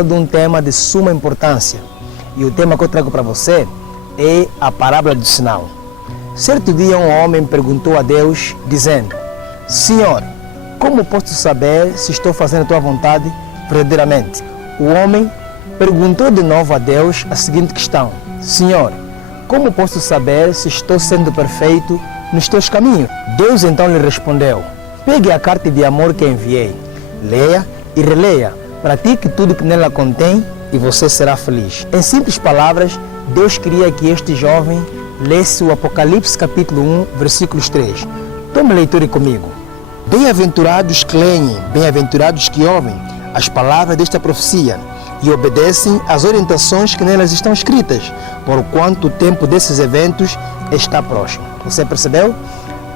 de um tema de suma importância. E o tema que eu trago para você é a parábola do sinal. Certo dia um homem perguntou a Deus, dizendo: Senhor, como posso saber se estou fazendo a tua vontade verdadeiramente? O homem perguntou de novo a Deus a seguinte questão: Senhor, como posso saber se estou sendo perfeito nos teus caminhos? Deus então lhe respondeu: pegue a carta de amor que enviei, leia e releia, pratique tudo que nela contém e você será feliz. Em simples palavras, Deus queria que este jovem lesse o Apocalipse capítulo 1, versículos 3. Tome a leitura comigo. Bem-aventurados que leem, bem-aventurados que ouvem as palavras desta profecia e obedecem às orientações que nelas estão escritas, porquanto o tempo desses eventos está próximo. Você percebeu?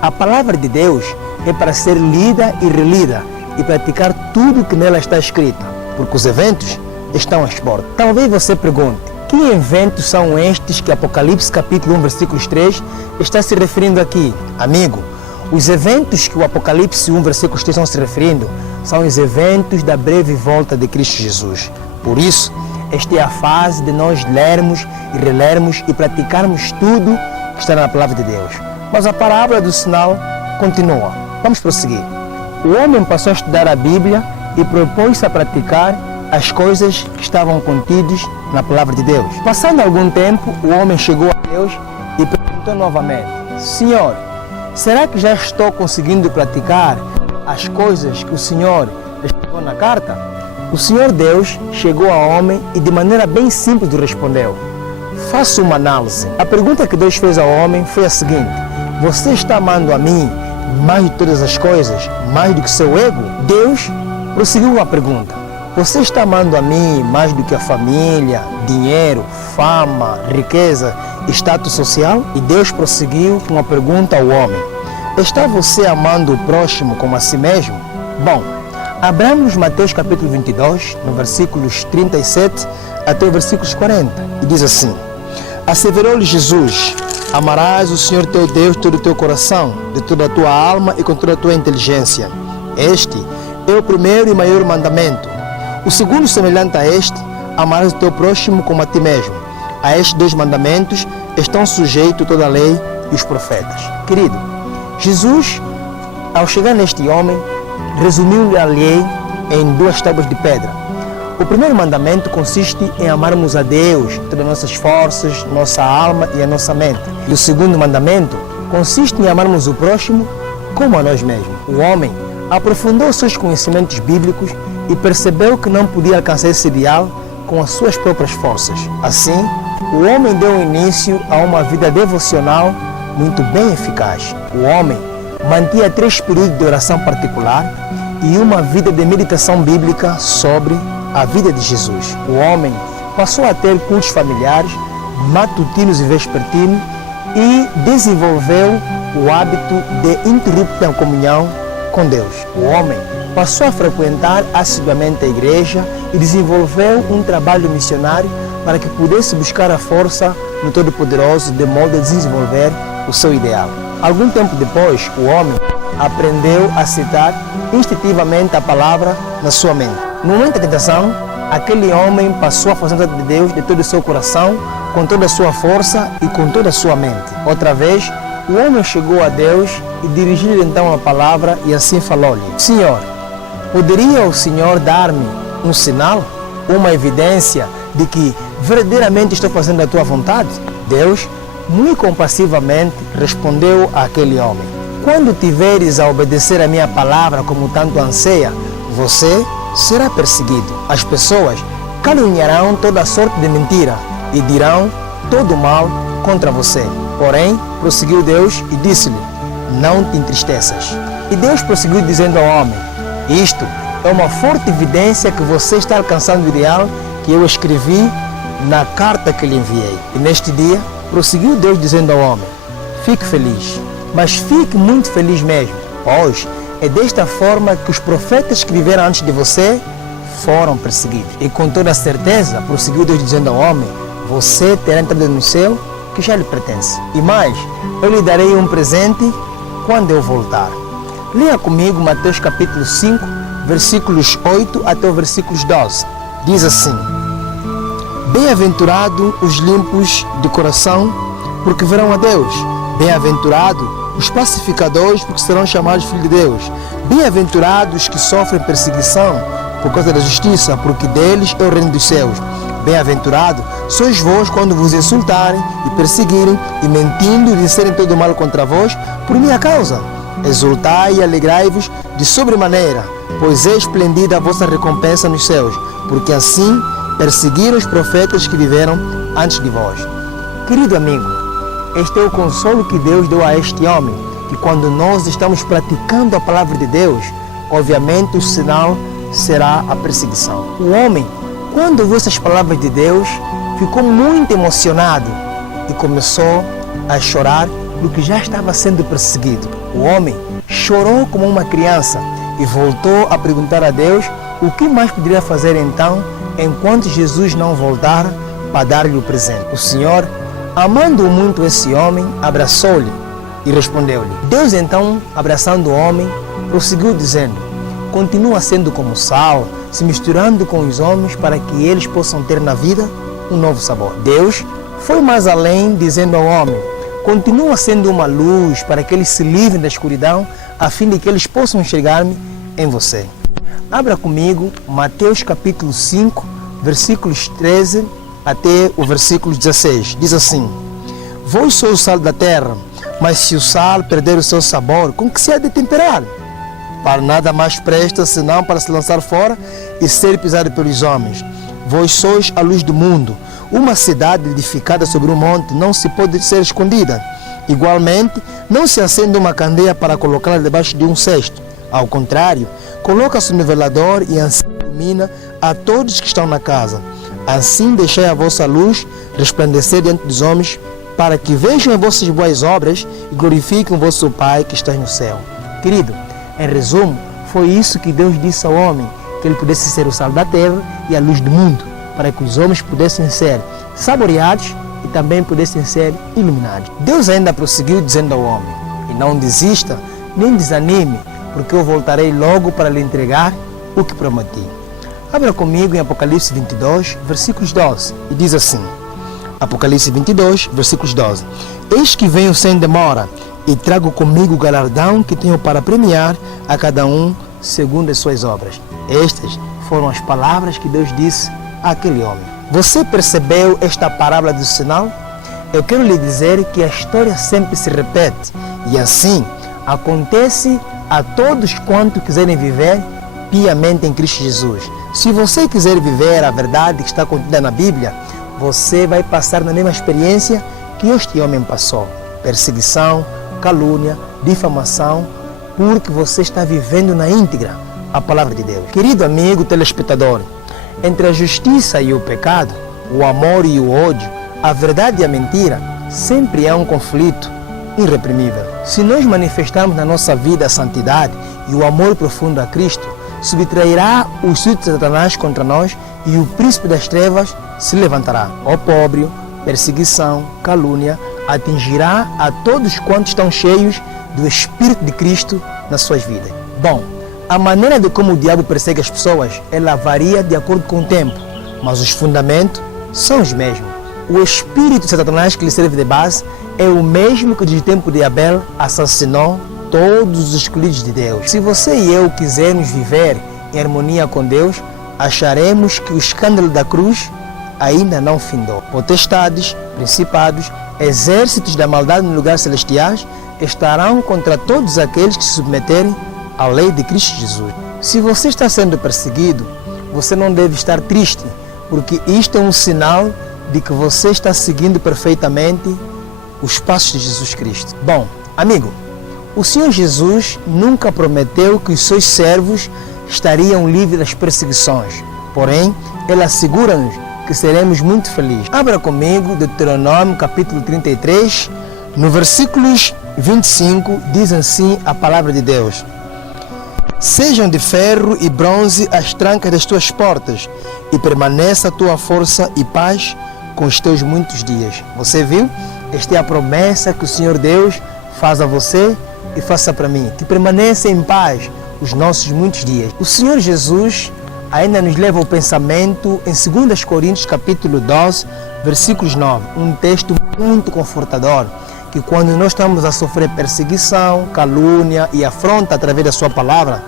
A palavra de Deus é para ser lida e relida e praticar tudo que nela está escrito, porque os eventos estão às portas. Talvez você pergunte: que eventos são estes que Apocalipse capítulo 1, versículos 3 está se referindo aqui? Amigo, os eventos que o Apocalipse 1, versículos 3 estão se referindo são os eventos da breve volta de Cristo Jesus. Por isso, esta é a fase de nós lermos e relermos e praticarmos tudo que está na palavra de Deus. Mas a parábola do sinal continua. Vamos prosseguir. O homem passou a estudar a Bíblia e propôs-se a praticar as coisas que estavam contidas na palavra de Deus. Passando algum tempo, o homem chegou a Deus e perguntou novamente: Senhor, será que já estou conseguindo praticar as coisas que o Senhor escreveu na carta? O Senhor Deus chegou ao homem e de maneira bem simples lhe respondeu: faça uma análise. A pergunta que Deus fez ao homem foi a seguinte: você está amando a mim mais de todas as coisas, mais do que seu ego? Deus prosseguiu uma pergunta: você está amando a mim mais do que a família, dinheiro, fama, riqueza, status social? E Deus prosseguiu com uma pergunta ao homem: está você amando o próximo como a si mesmo? Bom, abramos Mateus capítulo 22, no versículos 37 até o versículos 40, e diz assim: asseverou-lhe Jesus: amarás o Senhor teu Deus de todo o teu coração, de toda a tua alma e com toda a tua inteligência. Este é o primeiro e maior mandamento. O segundo, semelhante a este: amarás o teu próximo como a ti mesmo. A estes dois mandamentos estão sujeitos toda a lei e os profetas. Querido, Jesus, ao chegar neste homem, resumiu-lhe a lei em duas tábuas de pedra. O primeiro mandamento consiste em amarmos a Deus, todas as nossas forças, nossa alma e a nossa mente. E o segundo mandamento consiste em amarmos o próximo como a nós mesmos. O homem aprofundou seus conhecimentos bíblicos e percebeu que não podia alcançar esse ideal com as suas próprias forças. Assim, o homem deu início a uma vida devocional muito bem eficaz. O homem mantinha 3 períodos de oração particular e uma vida de meditação bíblica sobre a vida de Jesus. O homem passou a ter cultos familiares, matutinos e vespertinos, e desenvolveu o hábito de interrupta comunhão com Deus. O homem passou a frequentar assiduamente a igreja e desenvolveu um trabalho missionário para que pudesse buscar a força no Todo-Poderoso de modo a desenvolver o seu ideal. Algum tempo depois, o homem aprendeu a citar instintivamente a palavra na sua mente. No momento da tentação, aquele homem passou a fazer a vontade de Deus de todo o seu coração, com toda a sua força e com toda a sua mente. Outra vez, o homem chegou a Deus e dirigiu-lhe então a palavra e assim falou-lhe: Senhor, poderia o Senhor dar-me um sinal, uma evidência de que verdadeiramente estou fazendo a tua vontade? Deus, muito compassivamente, respondeu àquele homem: quando tiveres a obedecer a minha palavra como tanto anseia, você será perseguido. As pessoas caluniarão toda sorte de mentira e dirão todo mal contra você. Porém, prosseguiu Deus e disse-lhe: não te entristeças. E Deus prosseguiu dizendo ao homem: isto é uma forte evidência que você está alcançando o ideal que eu escrevi na carta que lhe enviei. E neste dia, prosseguiu Deus dizendo ao homem: fique feliz, mas fique muito feliz mesmo, pois é desta forma que os profetas que viveram antes de você foram perseguidos. E com toda a certeza, prosseguiu Deus dizendo ao homem: você terá entrada no céu que já lhe pertence. E mais, eu lhe darei um presente quando eu voltar. Leia comigo Mateus capítulo 5, versículos 8 até o versículos 12. Diz assim: bem-aventurados os limpos de coração, porque verão a Deus. Bem-aventurados os pacificadores, porque serão chamados filhos de Deus. Bem-aventurados os que sofrem perseguição por causa da justiça, porque deles é o reino dos céus. Bem-aventurado sois vós quando vos insultarem e perseguirem e mentindo e disserem todo mal contra vós por minha causa. Exultai e alegrai-vos de sobremaneira, pois é esplendida a vossa recompensa nos céus, porque assim perseguiram os profetas que viveram antes de vós. Querido amigo, este é o consolo que Deus deu a este homem, que quando nós estamos praticando a palavra de Deus, obviamente o sinal será a perseguição. O homem, quando ouviu essas palavras de Deus, ficou muito emocionado e começou a chorar porque já estava sendo perseguido. O homem chorou como uma criança e voltou a perguntar a Deus o que mais poderia fazer então, enquanto Jesus não voltar para dar-lhe o presente. O Senhor, amando muito esse homem, abraçou-lhe e respondeu-lhe. Deus então, abraçando o homem, prosseguiu dizendo: continua sendo como sal, se misturando com os homens para que eles possam ter na vida um novo sabor. Deus foi mais além, dizendo ao homem: continua sendo uma luz para que eles se livrem da escuridão, a fim de que eles possam enxergar-me em você. Abra comigo Mateus capítulo 5, versículos 13 até o versículo 16. Diz assim: vós sois o sal da terra, mas se o sal perder o seu sabor, com que se há de temperar? Para nada mais presta, senão para se lançar fora e ser pisado pelos homens. Vós sois a luz do mundo. Uma cidade edificada sobre um monte não se pode ser escondida. Igualmente, não se acende uma candeia para colocá-la debaixo de um cesto. Ao contrário, coloca-se no velador e assim ilumina a todos que estão na casa. Assim deixai a vossa luz resplandecer diante dos homens, para que vejam as vossas boas obras e glorifiquem o vosso Pai que está no céu. Querido, em resumo, foi isso que Deus disse ao homem, que ele pudesse ser o sal da terra e a luz do mundo, para que os homens pudessem ser saboreados e também pudessem ser iluminados. Deus ainda prosseguiu dizendo ao homem: e não desista, nem desanime, porque eu voltarei logo para lhe entregar o que prometi. Abra comigo em Apocalipse 22, versículos 12, e diz assim: Apocalipse 22, versículos 12: eis que venho sem demora, e trago comigo o galardão que tenho para premiar a cada um segundo as suas obras. Estas foram as palavras que Deus disse àquele homem. Você percebeu esta parábola do sinal? Eu quero lhe dizer que a história sempre se repete, e assim acontece a todos quantos quiserem viver piamente em Cristo Jesus. Se você quiser viver a verdade que está contida na Bíblia, você vai passar na mesma experiência que este homem passou: perseguição, calúnia, difamação, porque você está vivendo na íntegra a palavra de Deus. Querido amigo telespectador, entre a justiça e o pecado, o amor e o ódio, a verdade e a mentira, sempre há um conflito irreprimível. Se nós manifestarmos na nossa vida a santidade e o amor profundo a Cristo, subtrairá o espírito de Satanás contra nós e o príncipe das trevas se levantará. Opróbrio, perseguição, calúnia atingirá a todos quantos estão cheios do Espírito de Cristo nas suas vidas. Bom, a maneira de como o diabo persegue as pessoas, ela varia de acordo com o tempo, mas os fundamentos são os mesmos. O espírito de Satanás que lhe serve de base é o mesmo que no tempo de Abel assassinou todos os escolhidos de Deus. Se você e eu quisermos viver em harmonia com Deus, acharemos que o escândalo da cruz ainda não findou. Potestades, principados, exércitos da maldade nos lugares celestiais estarão contra todos aqueles que se submeterem à lei de Cristo Jesus. Se você está sendo perseguido, você não deve estar triste, porque isto é um sinal de que você está seguindo perfeitamente os passos de Jesus Cristo. Bom, amigo, o Senhor Jesus nunca prometeu que os seus servos estariam livres das perseguições. Porém, Ele assegura-nos que seremos muito felizes. Abra comigo Deuteronômio capítulo 33, no versículos 25, diz assim a palavra de Deus: sejam de ferro e bronze as trancas das tuas portas, e permaneça a tua força e paz com os teus muitos dias. Você viu? Esta é a promessa que o Senhor Deus faz a você e faça para mim, que permaneça em paz os nossos muitos dias. O Senhor Jesus ainda nos leva ao pensamento em 2 Coríntios capítulo 12, versículos 9, um texto muito confortador, que quando nós estamos a sofrer perseguição, calúnia e afronta através da sua palavra,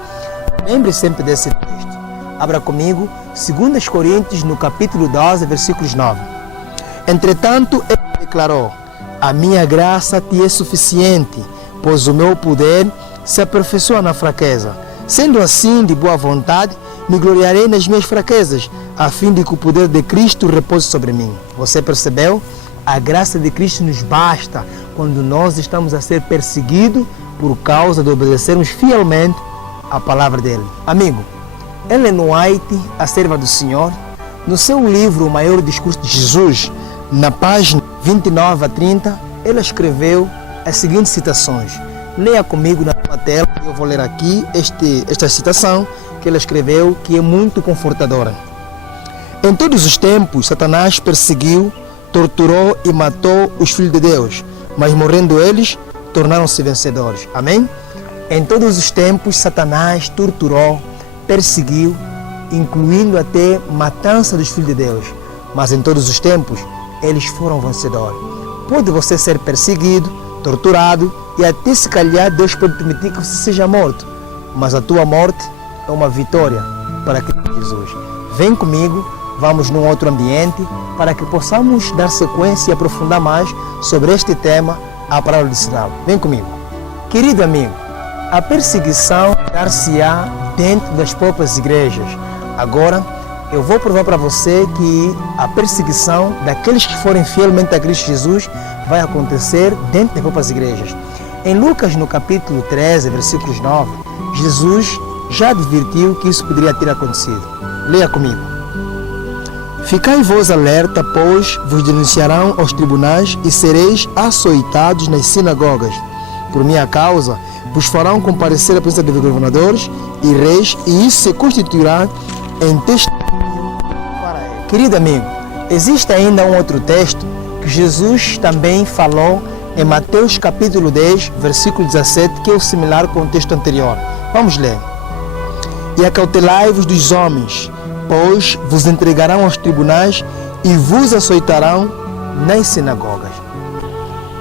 lembre sempre desse texto. Abra comigo 2 Coríntios no capítulo 12, versículos 9. Entretanto, ele declarou: a minha graça te é suficiente, pois o meu poder se aperfeiçoa na fraqueza. Sendo assim, de boa vontade, me gloriarei nas minhas fraquezas, a fim de que o poder de Cristo repouse sobre mim. Você percebeu? A graça de Cristo nos basta quando nós estamos a ser perseguidos por causa de obedecermos fielmente a palavra dele. Amigo, Ellen White, a serva do Senhor, no seu livro O Maior Discurso de Jesus, na página 29 a 30, ela escreveu as seguintes citações. Leia comigo na sua tela, eu vou ler aqui esta citação que ela escreveu, que é muito confortadora. Em todos os tempos, Satanás perseguiu, torturou e matou os filhos de Deus, mas morrendo eles, tornaram-se vencedores. Amém? Em todos os tempos, Satanás torturou, perseguiu, incluindo até matança dos filhos de Deus, mas em todos os tempos, eles foram vencedores. Pode você ser perseguido, torturado e até se calhar Deus pode permitir que você seja morto, mas a tua morte é uma vitória para Cristo Jesus. Vem comigo, vamos num outro ambiente para que possamos dar sequência e aprofundar mais sobre este tema, a palavra do sinal. Vem comigo. Querido amigo, a perseguição dar-se-á dentro das próprias igrejas. Agora, eu vou provar para você que a perseguição daqueles que forem fielmente a Cristo Jesus vai acontecer dentro das próprias igrejas. Em Lucas, no capítulo 13, versículos 9, Jesus já advertiu que isso poderia ter acontecido. Leia comigo. Ficai vós alerta, pois vos denunciarão aos tribunais e sereis açoitados nas sinagogas. Por minha causa, vos farão comparecer à presença de governadores e reis, e isso se constituirá em testemunho para ele. Querido amigo, existe ainda um outro texto que Jesus também falou em Mateus capítulo 10, versículo 17, que é o similar com o texto anterior. Vamos ler. E acautelai-vos dos homens, pois vos entregarão aos tribunais e vos açoitarão nas sinagogas.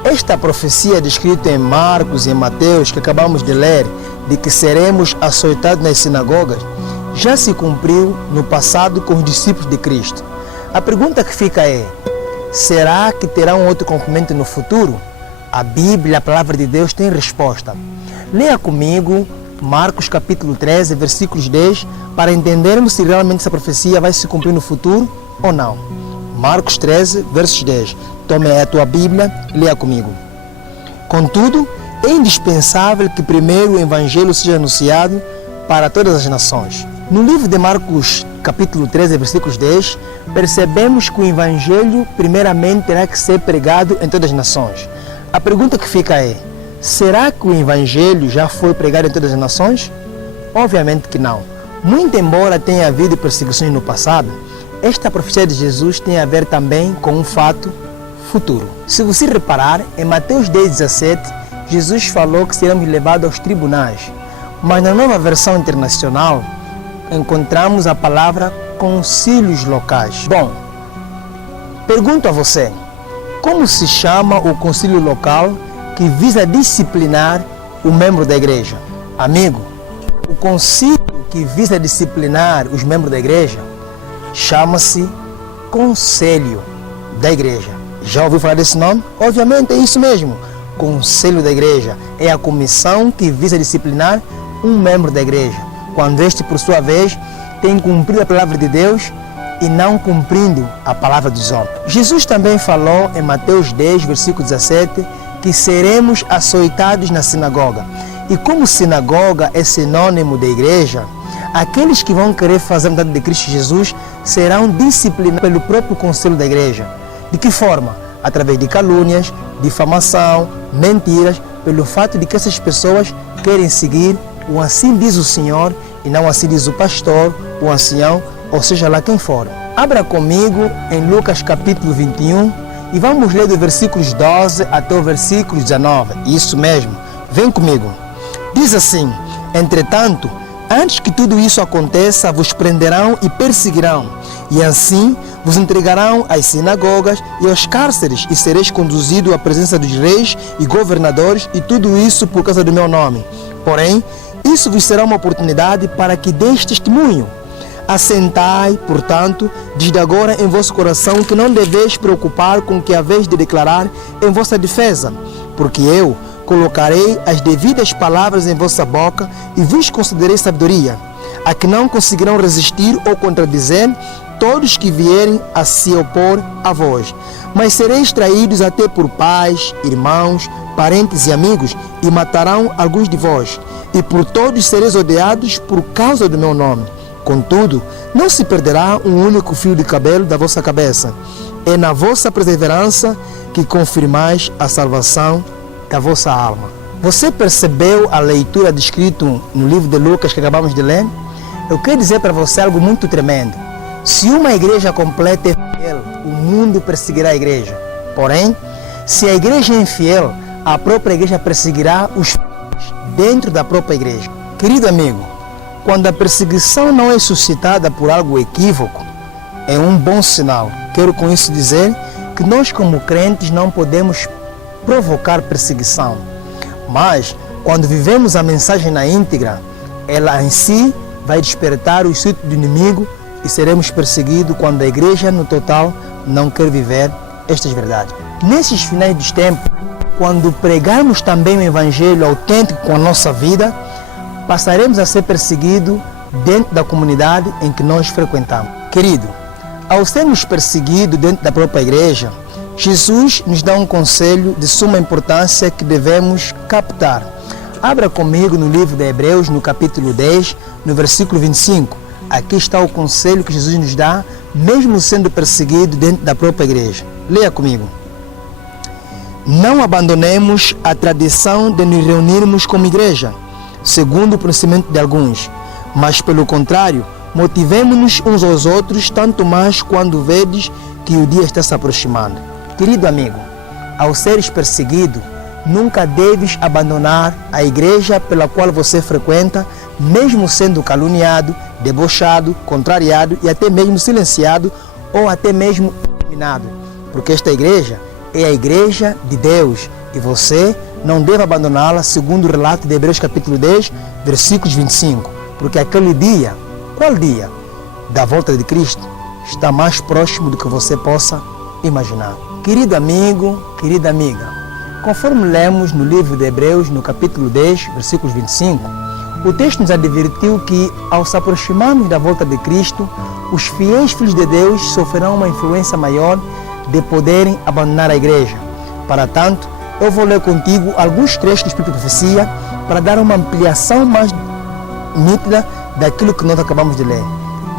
Esta profecia descrita em Marcos e em Mateus, que acabamos de ler, de que seremos açoitados nas sinagogas, já se cumpriu no passado com os discípulos de Cristo. A pergunta que fica é: será que terá um outro cumprimento no futuro? A Bíblia, a palavra de Deus, tem resposta. Leia comigo Marcos capítulo 13, versículos 10, para entendermos se realmente essa profecia vai se cumprir no futuro ou não. Marcos 13, versos 10. Tome a tua Bíblia e leia comigo. Contudo, é indispensável que primeiro o Evangelho seja anunciado para todas as nações. No livro de Marcos, capítulo 13, versículos 10, percebemos que o Evangelho primeiramente terá que ser pregado em todas as nações. A pergunta que fica é: será que o Evangelho já foi pregado em todas as nações? Obviamente que não. Muito embora tenha havido perseguições no passado, esta profecia de Jesus tem a ver também com um fato futuro. Se você reparar, em Mateus 10:17, Jesus falou que seremos levados aos tribunais. Mas na nova versão internacional, encontramos a palavra concílios locais. Bom, pergunto a você, como se chama o concílio local que visa disciplinar o membro da igreja? Amigo, o concílio que visa disciplinar os membros da igreja chama-se Conselho da Igreja. Já ouviu falar desse nome? Obviamente é isso mesmo. Conselho da Igreja é a comissão que visa disciplinar um membro da igreja, quando este, por sua vez, tem cumprido a palavra de Deus e não cumprindo a palavra dos homens. Jesus também falou em Mateus 10, versículo 17, que seremos açoitados na sinagoga. E como sinagoga é sinônimo de igreja, aqueles que vão querer fazer a vontade de Cristo Jesus serão disciplinados pelo próprio conselho da igreja. De que forma? Através de calúnias, difamação, mentiras, pelo fato de que essas pessoas querem seguir o assim diz o Senhor e não assim diz o pastor, o ancião, ou seja lá quem for. Abra comigo em Lucas capítulo 21 e vamos ler do versículos 12 até o versículo 19. Isso mesmo, vem comigo. Diz assim: entretanto, Antes que tudo isso aconteça, vos prenderão e perseguirão, e assim vos entregarão às sinagogas e aos cárceres, e sereis conduzidos à presença dos reis e governadores, e tudo isso por causa do meu nome. Porém, isso vos será uma oportunidade para que deis testemunho. Assentai, portanto, desde agora em vosso coração que não deveis preocupar com o que haveis de declarar em vossa defesa, porque eu colocarei as devidas palavras em vossa boca e vos concederei sabedoria, a que não conseguirão resistir ou contradizer todos que vierem a se opor a vós. Mas sereis traídos até por pais, irmãos, parentes e amigos, e matarão alguns de vós, e por todos sereis odiados por causa do meu nome. Contudo, não se perderá um único fio de cabelo da vossa cabeça. É na vossa perseverança que confirmais a salvação da vossa alma. Você percebeu a leitura descrito no livro de Lucas que acabamos de ler? Eu quero dizer para você algo muito tremendo. Se uma igreja completa é fiel, o mundo perseguirá a igreja. Porém, se a igreja é infiel, a própria igreja perseguirá os fiéis dentro da própria igreja. Querido amigo, quando a perseguição não é suscitada por algo equívoco, é um bom sinal. Quero com isso dizer que nós como crentes não podemos provocar perseguição. Mas, quando vivemos a mensagem na íntegra, ela em si vai despertar o espírito do inimigo e seremos perseguidos quando a igreja no total não quer viver estas verdades. Nesses finais dos tempos, quando pregarmos também o evangelho autêntico com a nossa vida, passaremos a ser perseguidos dentro da comunidade em que nós frequentamos. Querido, ao sermos perseguidos dentro da própria igreja, Jesus nos dá um conselho de suma importância que devemos captar. Abra comigo no livro de Hebreus, no capítulo 10, no versículo 25. Aqui está o conselho que Jesus nos dá, mesmo sendo perseguido dentro da própria igreja. Leia comigo. Não abandonemos a tradição de nos reunirmos como igreja, segundo o conhecimento de alguns, mas pelo contrário, motivemo-nos uns aos outros, tanto mais quando vedes que o dia está se aproximando. Querido amigo, ao seres perseguido, nunca deves abandonar a igreja pela qual você frequenta, mesmo sendo caluniado, debochado, contrariado e até mesmo silenciado ou até mesmo eliminado. Porque esta igreja é a igreja de Deus e você não deve abandoná-la, segundo o relato de Hebreus capítulo 10, versículos 25. Porque aquele dia, qual dia? Da volta de Cristo, está mais próximo do que você possa imaginar. Querido amigo, querida amiga, conforme lemos no livro de Hebreus, no capítulo 10, versículos 25, o texto nos advertiu que, ao se aproximarmos da volta de Cristo, os fiéis filhos de Deus sofrerão uma influência maior de poderem abandonar a igreja. Para tanto, eu vou ler contigo alguns trechos do Espírito de Profecia para dar uma ampliação mais nítida daquilo que nós acabamos de ler.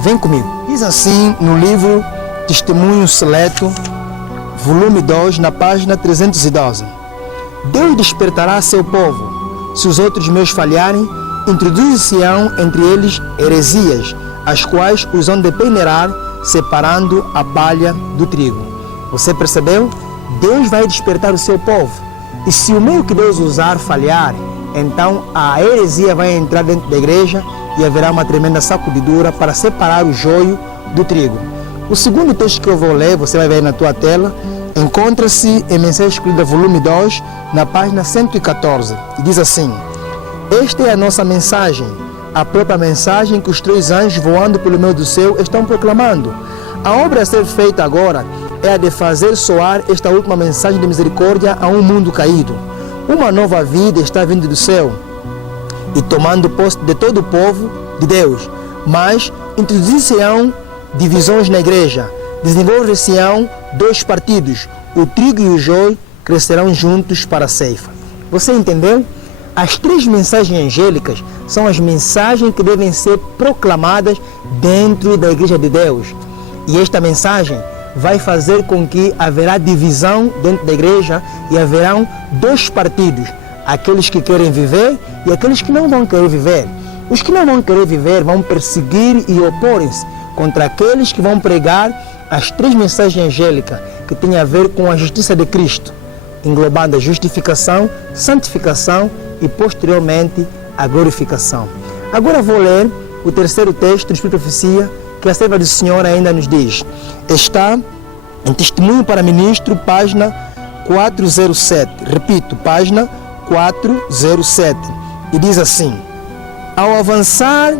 Vem comigo. Diz assim no livro Testemunho Seleto, volume 2, na página 312. Deus despertará seu povo. Se os outros meus falharem, introduzir-se-ão entre eles heresias, as quais os hão de peneirar, separando a palha do trigo. Você percebeu? Deus vai despertar o seu povo. E se o meio que Deus usar falhar, então a heresia vai entrar dentro da igreja e haverá uma tremenda sacudidura para separar o joio do trigo. O segundo texto que eu vou ler, você vai ver na tua tela, encontra-se em Mensagem Escolhida, volume 2, na página 114. E diz assim: esta é a nossa mensagem, a própria mensagem que os 3 anjos voando pelo meio do céu estão proclamando. A obra a ser feita agora é a de fazer soar esta última mensagem de misericórdia a um mundo caído. Uma nova vida está vindo do céu e tomando posse de todo o povo de Deus. Mas introduzir-se-ão divisões na igreja, desenvolver-se-ão 2 partidos, o trigo e o joio crescerão juntos para a ceifa. Você entendeu? As 3 mensagens angélicas são as mensagens que devem ser proclamadas dentro da igreja de Deus. E esta mensagem vai fazer com que haverá divisão dentro da igreja e haverão 2 partidos, aqueles que querem viver e aqueles que não vão querer viver. Os que não vão querer viver vão perseguir e opor-se contra aqueles que vão pregar as 3 mensagens angélicas que têm a ver com a justiça de Cristo, englobando a justificação, santificação e posteriormente a glorificação. Agora vou ler o terceiro texto do Espírito de Profecia, que a serva do Senhor ainda nos diz. Está em Testemunho para Ministro, página 407. Repito, página 407. E diz assim: ao avançar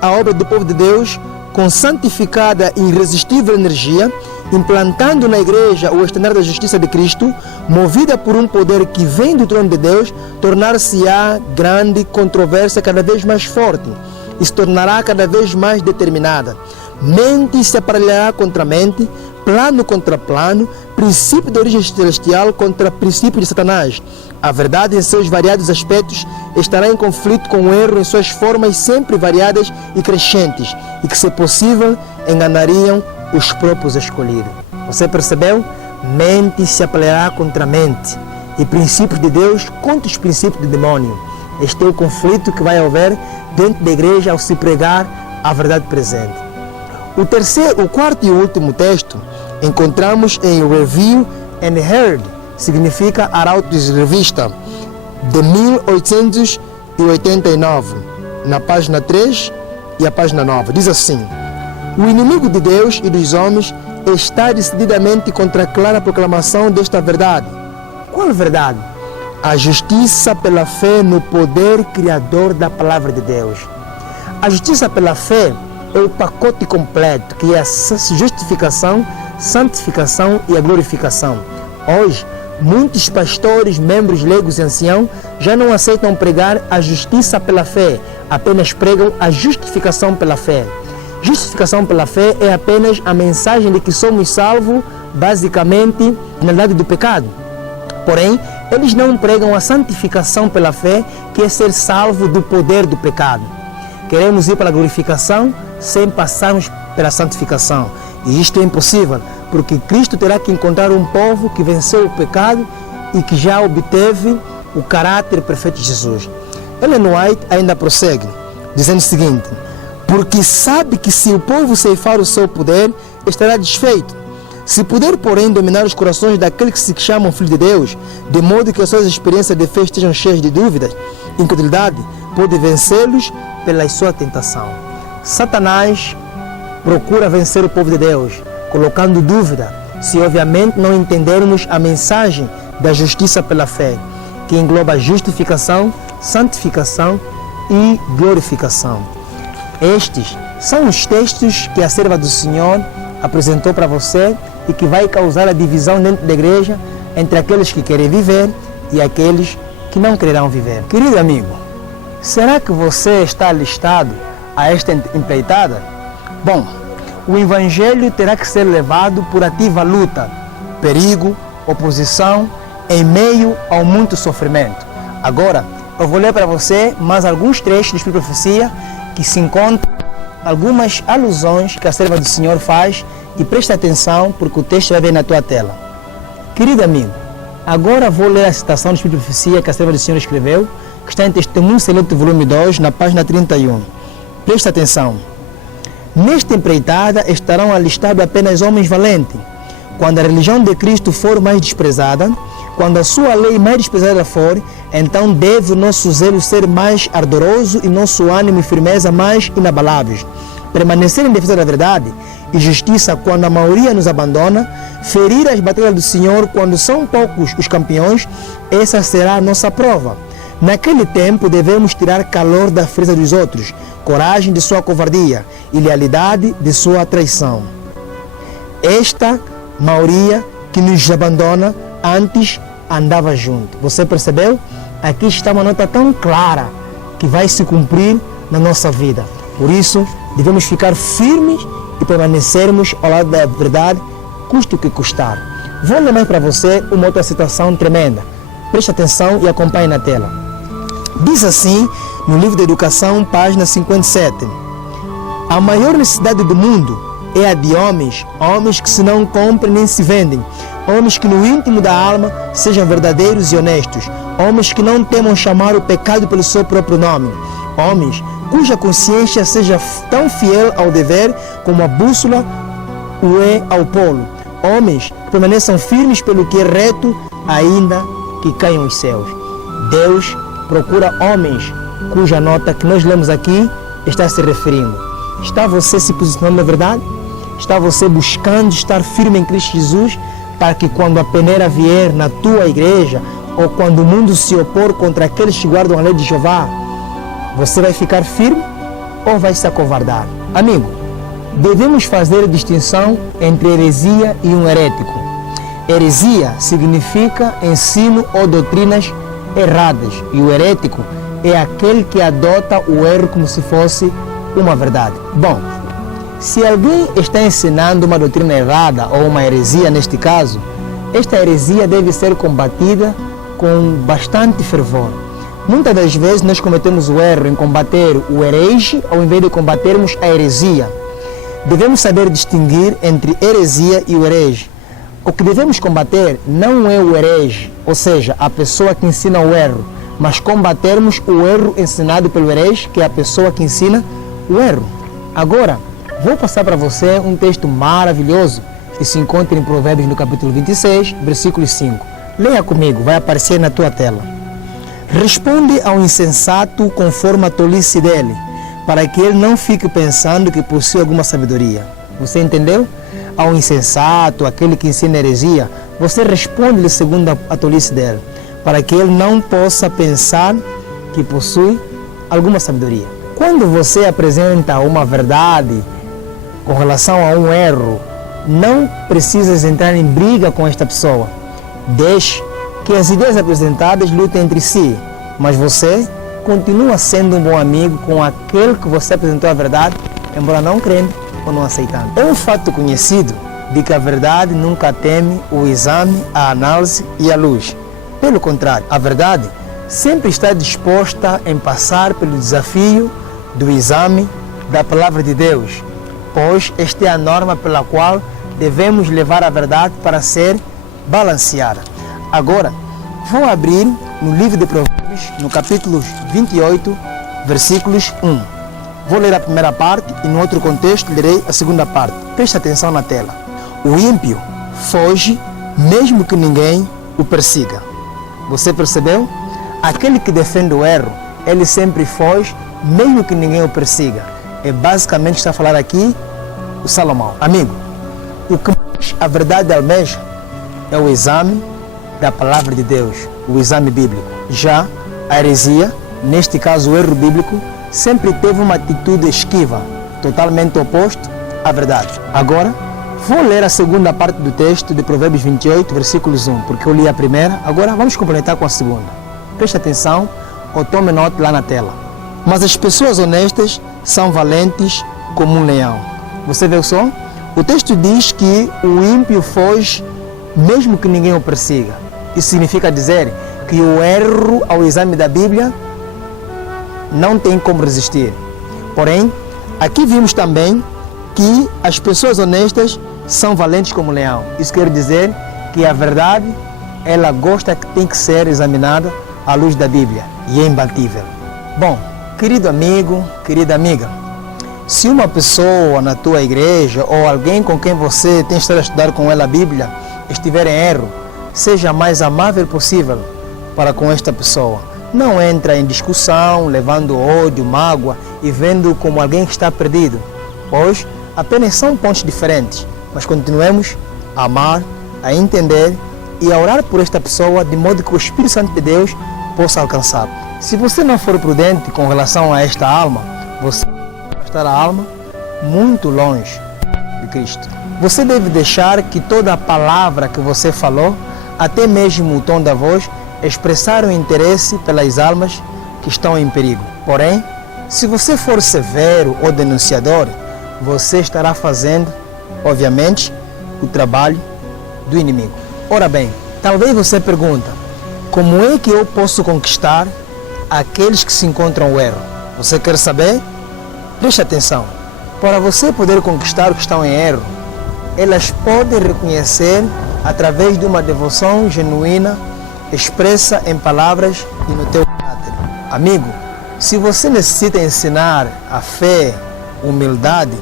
a obra do povo de Deus, com santificada e irresistível energia, implantando na igreja o estandarte da justiça de Cristo, movida por um poder que vem do trono de Deus, tornar-se-á grande controvérsia cada vez mais forte e se tornará cada vez mais determinada. Mente se aparelhará contra mente, plano contra plano, princípio de origem celestial contra princípio de Satanás. A verdade em seus variados aspectos estará em conflito com o erro em suas formas sempre variadas e crescentes, e que, se possível, enganariam os próprios escolhidos. Você percebeu? Mente se aparelhará contra mente, e princípios de Deus contra os princípios do demônio. Este é o conflito que vai haver dentro da igreja ao se pregar a verdade presente. O quarto e último texto encontramos em Review and Heard, significa Arauto de Revista, de 1889, na página 3 e a página 9. Diz assim: o inimigo de Deus e dos homens está decididamente contra a clara proclamação desta verdade. Qual verdade? A justiça pela fé no poder criador da palavra de Deus. A justiça pela fé é o pacote completo, que é a justificação, santificação e a glorificação. Hoje, muitos pastores, membros leigos e anciãos já não aceitam pregar a justiça pela fé, apenas pregam a justificação pela fé. Justificação pela fé é apenas a mensagem de que somos salvos, basicamente, na realidade do pecado. Porém, eles não pregam a santificação pela fé, que é ser salvo do poder do pecado. Queremos ir para a glorificação sem passarmos pela santificação. E isto é impossível, porque Cristo terá que encontrar um povo que venceu o pecado e que já obteve o caráter perfeito de Jesus. Ellen White ainda prossegue, dizendo o seguinte: porque sabe que se o povo ceifar o seu poder, estará desfeito. Se puder, porém, dominar os corações daqueles que se chamam filhos de Deus, de modo que as suas experiências de fé estejam cheias de dúvidas, incredulidade, pode vencê-los pela sua tentação. Satanás procura vencer o povo de Deus, colocando dúvida, se obviamente não entendermos a mensagem da justiça pela fé, que engloba justificação, santificação e glorificação. Estes são os textos que a serva do Senhor apresentou para você e que vai causar a divisão dentro da igreja entre aqueles que querem viver e aqueles que não quererão viver. Querido amigo, será que você está alistado a esta empreitada? Bom, o Evangelho terá que ser levado por ativa luta, perigo, oposição, em meio ao muito sofrimento. Agora, eu vou ler para você mais alguns trechos do Espírito de Profecia que se encontram algumas alusões que a serva do Senhor faz, e preste atenção porque o texto vai ver na tua tela. Querido amigo, agora vou ler a citação do Espírito de Profecia que a serva do Senhor escreveu, que está em Testemunho Seleto, volume 2, na página 31. Preste atenção. Nesta empreitada estarão alistados apenas homens valentes. Quando a religião de Cristo for mais desprezada, quando a sua lei mais desprezada for, então deve o nosso zelo ser mais ardoroso e nosso ânimo e firmeza mais inabaláveis. Permanecer em defesa da verdade e justiça quando a maioria nos abandona, ferir as batalhas do Senhor quando são poucos os campeões, essa será a nossa prova. Naquele tempo devemos tirar calor da frieza dos outros, coragem de sua covardia e lealidade de sua traição. Esta maioria que nos abandona antes andava junto. Você percebeu? Aqui está uma nota tão clara que vai se cumprir na nossa vida. Por isso, devemos ficar firmes e permanecermos ao lado da verdade, custe o que custar. Vou ler mais para você uma outra citação tremenda. Preste atenção e acompanhe na tela. Diz assim, no livro de Educação, página 57. A maior necessidade do mundo é a de homens que se não comprem nem se vendem, homens que no íntimo da alma sejam verdadeiros e honestos, homens que não temam chamar o pecado pelo seu próprio nome, homens cuja consciência seja tão fiel ao dever como a bússola o é ao polo, homens que permaneçam firmes pelo que é reto, ainda que caiam os céus. Deus procura homens cuja nota que nós lemos aqui está se referindo? Está você se posicionando na verdade? Está você buscando estar firme em Cristo Jesus para que quando a peneira vier na tua igreja ou quando o mundo se opor contra aqueles que guardam a lei de Jeová, você vai ficar firme ou vai se acovardar? Amigo, devemos fazer a distinção entre heresia e um herético. Heresia significa ensino ou doutrinas erradas e o herético é aquele que adota o erro como se fosse uma verdade. Bom, se alguém está ensinando uma doutrina errada ou uma heresia neste caso, esta heresia deve ser combatida com bastante fervor. Muitas das vezes nós cometemos o erro em combater o herege ao invés de combatermos a heresia. Devemos saber distinguir entre heresia e o herege. O que devemos combater não é o herege, ou seja, a pessoa que ensina o erro, mas combatermos o erro ensinado pelo herege, que é a pessoa que ensina o erro. Agora, vou passar para você um texto maravilhoso que se encontra em Provérbios no capítulo 26, versículo 5. Leia comigo, vai aparecer na tua tela. Responde ao insensato conforme a tolice dele, para que ele não fique pensando que possui alguma sabedoria. Você entendeu? Ao insensato, aquele que ensina heresia, você responde-lhe segundo a tolice dele, para que ele não possa pensar que possui alguma sabedoria. Quando você apresenta uma verdade com relação a um erro, não precisas entrar em briga com esta pessoa. Deixe que as ideias apresentadas lutem entre si, mas você continua sendo um bom amigo com aquele que você apresentou a verdade, embora não crendo ou não aceitando. É um fato conhecido de que a verdade nunca teme o exame, a análise e a luz. Pelo contrário, a verdade sempre está disposta em passar pelo desafio do exame da palavra de Deus, pois esta é a norma pela qual devemos levar a verdade para ser balanceada. Agora, vou abrir no livro de Provérbios, no capítulo 28, versículos 1. Vou ler a primeira parte e no outro contexto lerei a segunda parte. Preste atenção na tela. O ímpio foge mesmo que ninguém o persiga. Você percebeu? Aquele que defende o erro, ele sempre foge mesmo que ninguém o persiga. É basicamente está a falar aqui o Salomão. Amigo, o que mais a verdade almeja é o exame da palavra de Deus, o exame bíblico. Já a heresia, neste caso o erro bíblico, sempre teve uma atitude esquiva, totalmente oposto à verdade. Agora, vou ler a segunda parte do texto de Provérbios 28, versículos 1, porque eu li a primeira, agora vamos complementar com a segunda. Preste atenção ou tome nota lá na tela. Mas as pessoas honestas são valentes como um leão. Você vê só? O texto diz que o ímpio foge mesmo que ninguém o persiga. Isso significa dizer que o erro ao exame da Bíblia não tem como resistir. Porém, aqui vimos também que as pessoas honestas são valentes como leão. Isso quer dizer que a verdade, ela gosta que tem que ser examinada à luz da Bíblia e é imbatível. Bom, querido amigo, querida amiga, se uma pessoa na tua igreja ou alguém com quem você tem estado a estudar com ela a Bíblia estiver em erro, seja mais amável possível para com esta pessoa. Não entra em discussão, levando ódio, mágoa e vendo como alguém que está perdido, pois apenas são pontos diferentes, mas continuemos a amar, a entender e a orar por esta pessoa de modo que o Espírito Santo de Deus possa alcançar. Se você não for prudente com relação a esta alma, você vai estar a alma muito longe de Cristo. Você deve deixar que toda a palavra que você falou, até mesmo o tom da voz, expressar o interesse pelas almas que estão em perigo. Porém, se você for severo ou denunciador, você estará fazendo, obviamente, o trabalho do inimigo. Ora bem, talvez você pergunta, como é que eu posso conquistar aqueles que se encontram no erro? Você quer saber? Preste atenção. Para você poder conquistar os que estão em erro, elas podem reconhecer através de uma devoção genuína, expressa em palavras e no teu caráter. Amigo, se você necessita ensinar a fé, humildade,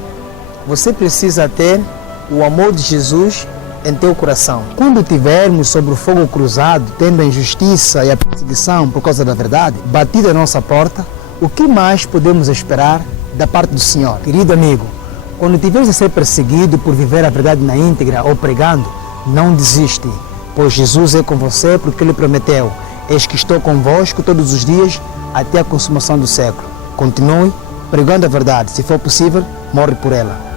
você precisa ter o amor de Jesus em teu coração. Quando tivermos sobre o fogo cruzado, tendo a injustiça e a perseguição por causa da verdade, batida a nossa porta, O que mais podemos esperar da parte do Senhor? Querido amigo, quando tiveres a ser perseguido por viver a verdade na íntegra ou pregando, não desiste, pois Jesus é com você porque Ele prometeu: eis que estou convosco todos os dias até a consumação do século. Continue pregando a verdade, se for possível, morre por ela.